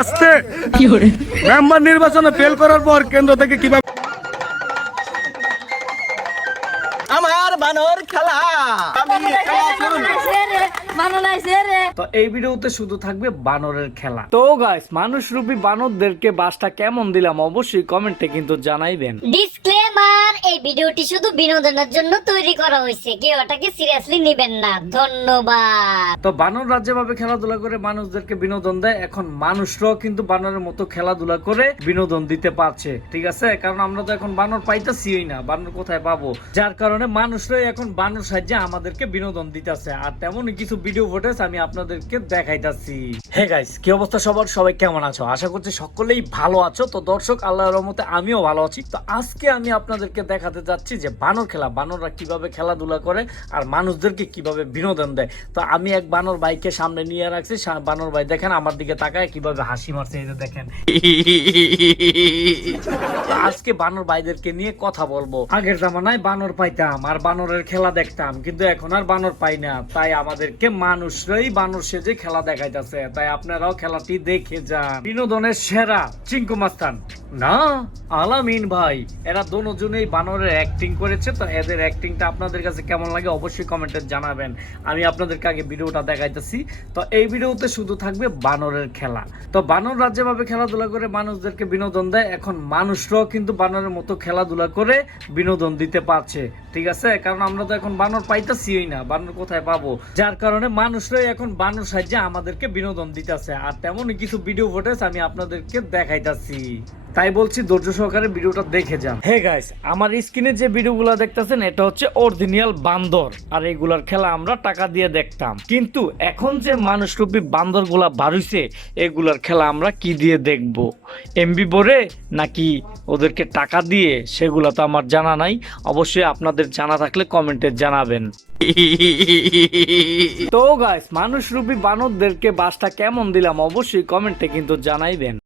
আস্তে মেম্বার নির্বাচনে ফেল করার পর কেন্দ্র থেকে কিভাবে আমার বানর খেলা তো এই ভিডিওতে শুধু থাকবে বানরের খেলা। তো গাইস, মানুষ রূপী বানরদেরকে বাসটা কেমন দিলাম অবশ্যই কমেন্টে কিন্তু জানাইবেন। ডিসক্লেমার, এই ভিডিওটি শুধু বিনোদনের জন্য তৈরি করা হয়েছে, কেউ এটাকে সিরিয়াসলি নেবেন না। ধন্যবাদ। তো বানররা যেভাবে খেলাধুলা করে মানুষদেরকে বিনোদন দেয়, এখন মানুষরাও কিন্তু বানরের মতো খেলাধুলা করে বিনোদন দিতে পারছে, ঠিক আছে? কারণ আমরা তো এখন বানর পাইতেছিই না, বানর কোথায় পাবো? যার কারণে মানুষরাই এখন বানর সাহায্যে আমাদেরকে বিনোদন দিতেছে। আর তেমনই কিছু ভিডিও ফুটেজ আমি আপনাদেরকে দেখাইতাছি। হে গাইস, কি অবস্থা সবার? সবাই কেমন আছো? আশা করছি সকলেই ভালো আছো। তো দর্শক, আল্লাহর রহমতে আমিও ভালো আছি। তো আজকে আমি আপনাদেরকে দেখাতে যাচ্ছি যে বানর খেলা, বানররা কিভাবে খেলাধুলা করে আর মানুষদেরকে কিভাবে বিনোদন দেয়। তো আমি এক বানর ভাইকে সামনে নিয়ে রাখছি। বানর ভাই দেখেন আমার দিকে তাকায় কিভাবে হাসি মারছে, এই যে দেখেন। আজকে বানর ভাইদেরকে নিয়ে কথা বলবো। আগের জামানায় বানর পাইতাম আর বানরের খেলা দেখতাম, কিন্তু এখন আর বানর পাই না। তাই আমাদেরকে মানুষরাই বানর সেজে খেলা দেখাইতেছে। তাই আপনারাও খেলাটি দেখে যান। বিনোদনের সেরা চিঙ্কু মাস্তান না আলামিন ভাই, এরা দুজনেই বানরের অ্যাক্টিং করেছে। তো এদের অ্যাক্টিংটা আপনাদের কাছে কেমন লাগে অবশ্যই কমেন্টে জানাবেন। আমি আপনাদেরকে আগে ভিডিওটা দেখাইতেছি। তো এই ভিডিওতে শুধু থাকবে বানরের খেলা। তো বানররা যেভাবে খেলাধুলা করে মানুষদেরকে বিনোদন দেয়, এখন মানুষরাও কিন্তু বানরের মতো খেলাধুলা করে বিনোদন দিতে পারছে, ঠিক আছে? কারণ আমরা তো এখন বানর পাইতেছিই না, বানর কোথায় পাবো? যার কারণে মানুষরাই এখন বানর সাহায্যে আমাদেরকে বিনোদন দিতেছে। আর তেমনই কিছু ভিডিও ফুটেজ আমি আপনাদেরকে দেখাইতাছি। তাই বলছি ধৈর্য সহকারে ভিডিওটা দেখে যান। হে গাইস, আমার স্ক্রিনে যে ভিডিওগুলো দেখতেছেন এটা হচ্ছে অরিজিনাল বান্দর। আর এগুলার খেলা আমরা টাকা দিয়ে দেখতাম, কিন্তু এখন যে মানুষরূপী বান্দরগুলা বাড়িছে, এগুলার খেলা আমরা কি দিয়ে দেখব? এমবি ভরে নাকি ওদেরকে টাকা দিয়ে, সেগুলা তো আমার জানা নাই। অবশ্যই আপনাদের জানা থাকলে কমেন্টে জানাবেন। তো গাইস, মানুষরূপী বানরদেরকে বাসটা কেমন দিলাম অবশ্যই কমেন্টে কিন্তু জানাইবেন।